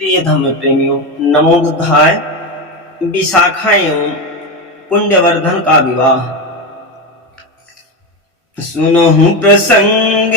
प्रिय धम्म प्रेमियों, नमो बुद्धाय। विशाखा एवं पुण्यवर्धन का विवाह। सुनहु प्रसंग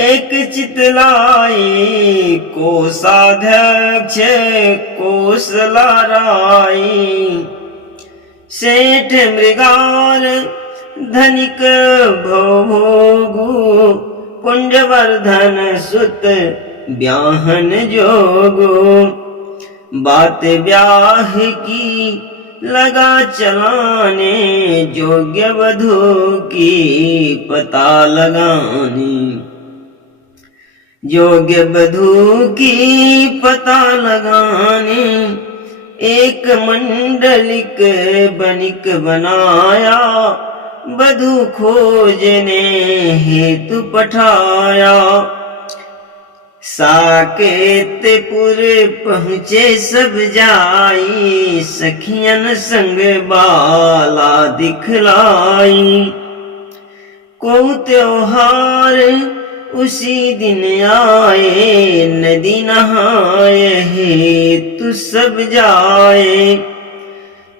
एक चितलाई, कोषाध्यक्ष कोसलाराई। सेठ मृगार धनिक भोगु, पुण्यवर्धन सुत ब्याहन जोगो। बात ब्याह की लगा चलाने, योग्य वधू की पता लगाने। योग्य वधू की पता लगाने एक मंडलिक बनिक बनाया। वधू खोजने हेतु पठाया। साकेतपुर पहुँचे सब जाई, सखियन संग बाला दिखलाई। को त्योहार उसी दिन आए, नदी नहाए हेतु सब जाए।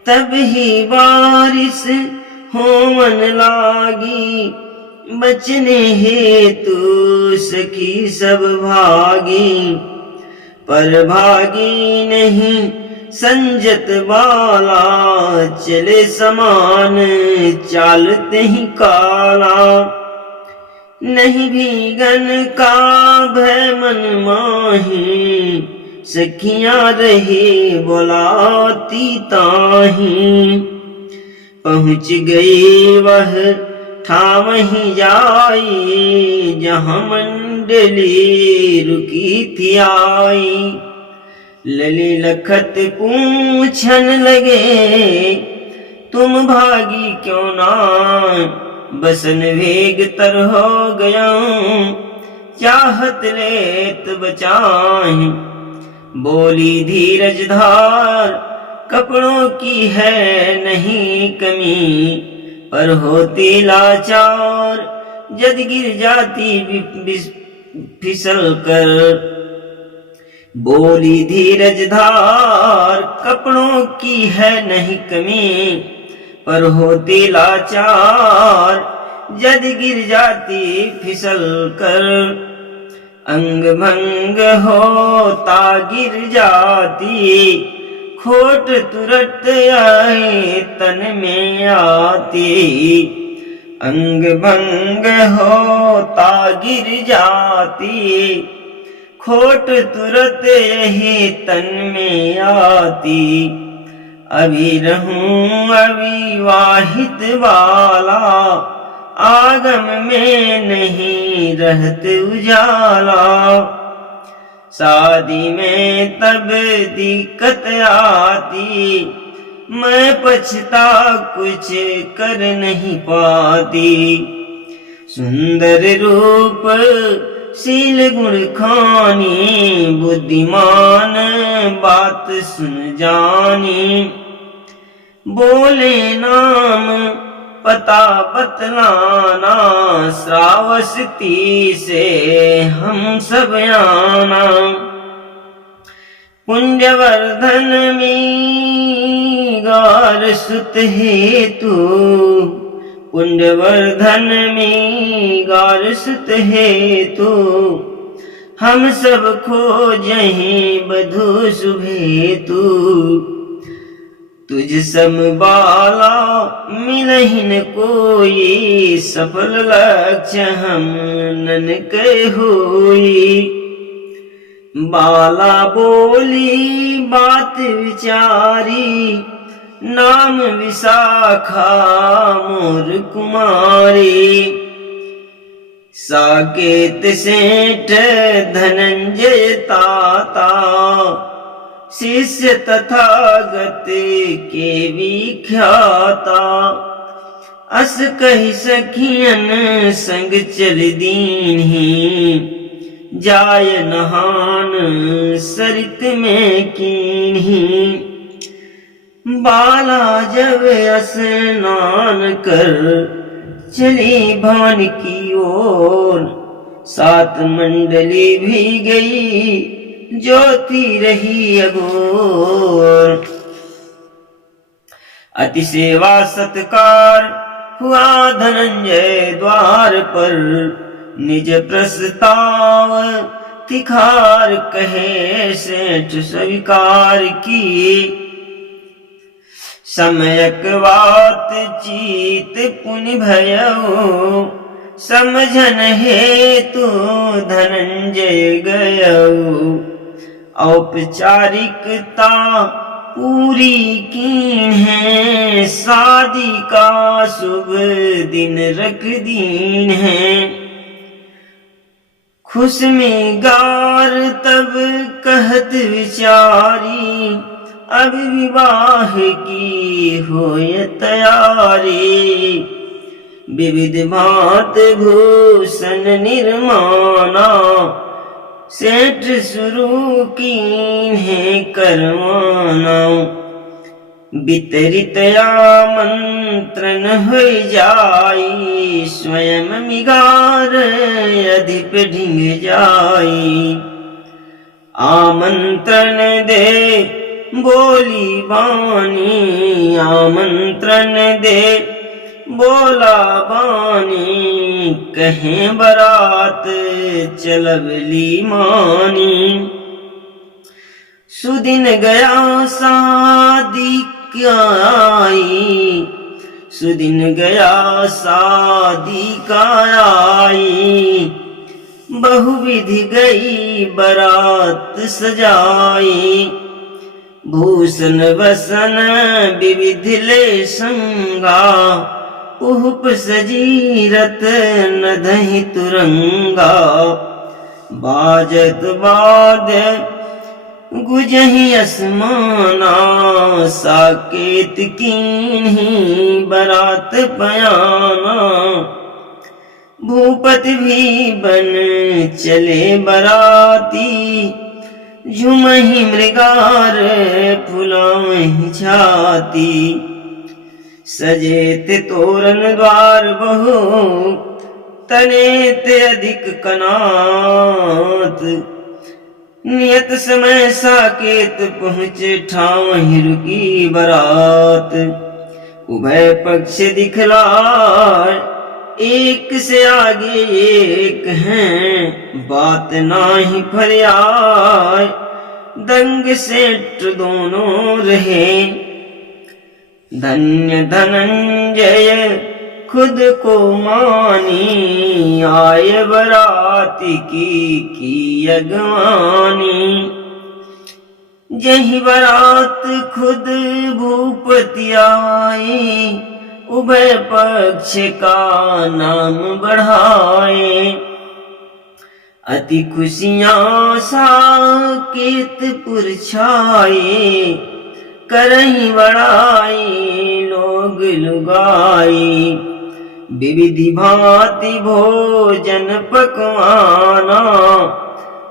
तब ही बारिश होवन लागी, बचने हेतु सखी सब भागी। पर भागी नहीं संजत बाला, चले समान चालते ही काला। नहीं भीगन का भय मन माही, सखियां रही बुलाती ताही। पहुँच गई वह ठाम ही जाई, जहाँ मंडली रुकी थी आई। लली लखत पूछन लगे, तुम भागी क्यों ना? बसन वेग तर हो गया, चाहत लेत बचाई। बोली धीरज धार, कपड़ों की है नहीं कमी, पर होती लाचार जद गिर जाती फिसल कर। बोली धीरज धार, कपड़ों की है नहीं कमी, पर होती लाचार जद गिर जाती फिसल कर। अंग भंग होता गिर जाती, खोट तुरत आए तन में आती। अंग भंग होता गिर जाती, खोट तुरत यही तन में आती। अभी रहूं अविवाहित वाला, आगम में नहीं रहत उजाला। शादी में तब दिक्कत आती, मैं पछता कुछ कर नहीं पाती। सुंदर रूप शील गुण खानी, बुद्धिमान बात सुन जानी। बोले नाम पता बतलाना, श्रावस्ती से हम सब आना। पुण्यवर्धन में गार सुत हेतु, पुण्यवर्धन में गार सुत हेतु। हम सब खोजहीं वधू शुभेतु। तुझ सम बाला मिलहि न कोई, सफल लक्ष्य हम नन के होई। बाला बोली बात विचारी, नाम विशाखा मोर कुमारी। साकेत सेठ धनंजय ताता, शिष्य तथागत के विख्याता। अस कही सखियन संग चल दीन्ही, जाय नहान सरित में कीन्ही। बाला जब स्नान कर चली भवन की ओर, सात मंडली भी गई ज्योति रही अघोर। अति सेवा सत्कार हुआ धनंजय द्वार पर, निज प्रस्ताव तिखार कहे सेठ स्वीकार किए। समयक बात चीत पुनि भयउ, समझन हेतु धनंजय गयउ। औपचारिकता पूरी कीन है, शादी का शुभ दिन रख दीन है। खुश में गार तब कहत विचारी, अब विवाह की होय तैयारी। विविध भांत भूषण निर्माना, सेठ शुरू कीन है करवाना। वितरित आमंत्रण हो जाई, स्वयं मिगार अधिप ढिंग जाई। आमंत्रण दे बोली बानी, आमंत्रण दे बोला बानी। कहें बरात चलबली मानी, सुदिन गया शादी का आई। सुदिन गया शादी का आई, बहुविधि गई बरात सजाई। भूषण वसन विविध ले संगा, उहुप सजी रत्न दहि तुरंगा। बाजत बाद गुजहि असमाना, साकेत कीन्ही बरात पयाना। भूपति भी बन चले बराती, झुमहि मृगार फुलावहि छाती। सजेत तोरण द्वार बहु, तनेत अधिक कनात। नियत समय साकेत पहुँचे, ठावहि रुकी बरात। उभय पक्ष दिखलाय, एक से आगे एक हैं, बात नाही फरियाय। दंग सेठ दोनों रहे, धन्य धनंजय खुद को मानी। आय बराती की अगवानी, जही बरात खुद भूपति आई। उभय पक्ष का नाम बढ़ाए, अति खुशियां साकेतपुर छाए। करही बड़ाई लोग लुगाई, विविधि भांति भोजन पकवाना।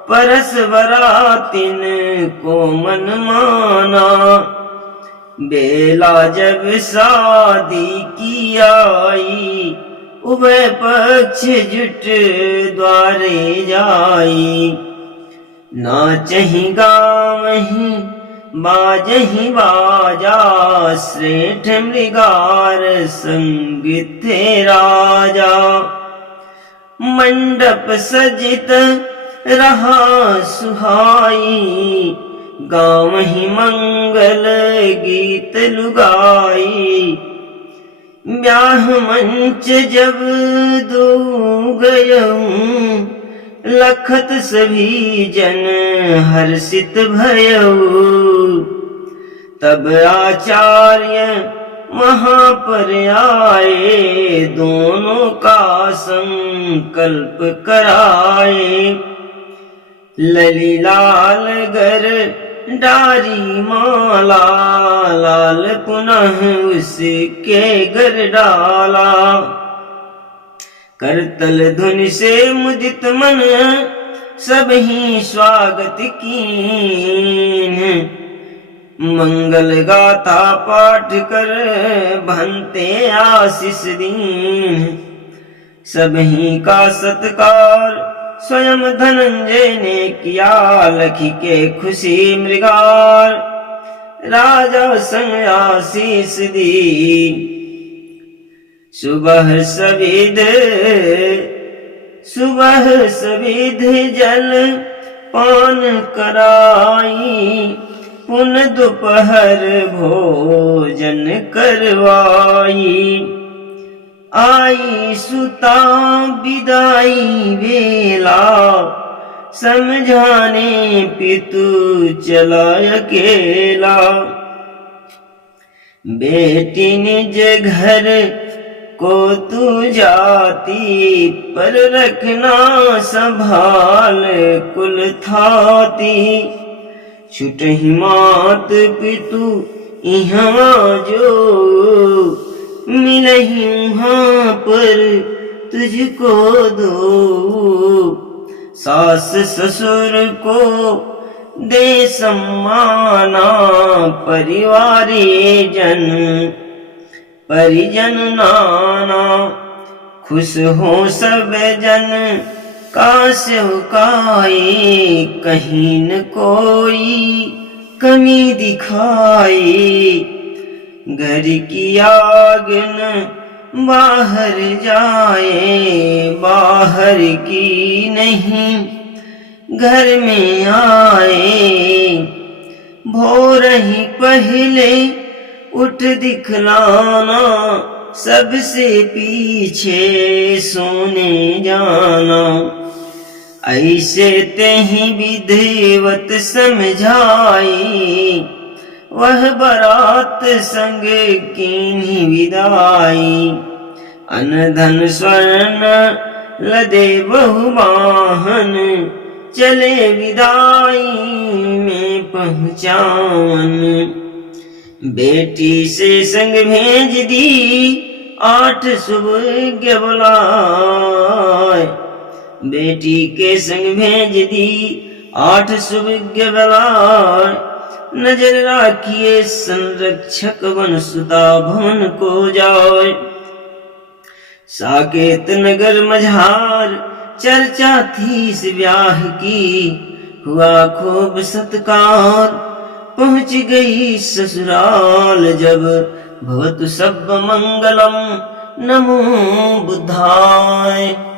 परस बरातिन को मन माना, बेला जब शादी की आई। उभय पक्ष जुट द्वारे जाई, नाचहि गावहि बाजहि बाजा। श्रेष्ठ मृगार संगीत राजा, मंडप सजित रहा सुहाई। गावहि मंगल गीत लुगाई, ब्याह मंच जब दो गयऊं। लखत सभी जन हर्षित भयऊ, तब आचार्य वहां पर आए। दोनों का संकल्प कराए, ललीलाल गर डारी माला। लाल पुनः उसके घर डाला, करतल धुन से मुदित मन सब ही स्वागत कीन। मंगल गाथा पाठ कर भंते आशीष दीन। सब ही का सत्कार स्वयं धनंजय ने किया लखी के खुशी मृगार। राजा संग आशीष दी सुबह सविध जल पान कराई। पुन दोपहर भोजन करवाई। आई सुता विदाई वेला समझाने पितु चला अकेला। बेटी निज घर को तू जाती पर रखना संभाल कुल थाती। छुटहि मात पितु इहाँ जो मिलहि वहाँ पर तुझको दो। सास ससुर को दे सम्माना परिजन नाना। खुश हो सब जन काई कहीं न कोई कमी दिखाई। घर की आग न बाहर जाए बाहर की नहीं घर में आए। भोर ही पहले उठ दिखलाना सबसे पीछे सोने जाना। ऐसे तेहि विधिवत समझाई वह बारात संग कीन्ही विदाई। अन्न धन स्वर्ण लदे बहुवाहन चले विदाई में पहुँचावन। बेटी से संग भेज दी 8 सुबह बुलाए। बेटी के संग भेज दी 8 सुबह बुलाए। नजर राखिए संरक्षक वन सुता भवन को जाए। साकेत नगर मझार चर्चा थी इस ब्याह की। हुआ खूब सत्कार पहुँच गई ससुराल जब। भवतु सब मंगलम नमो बुद्धाय।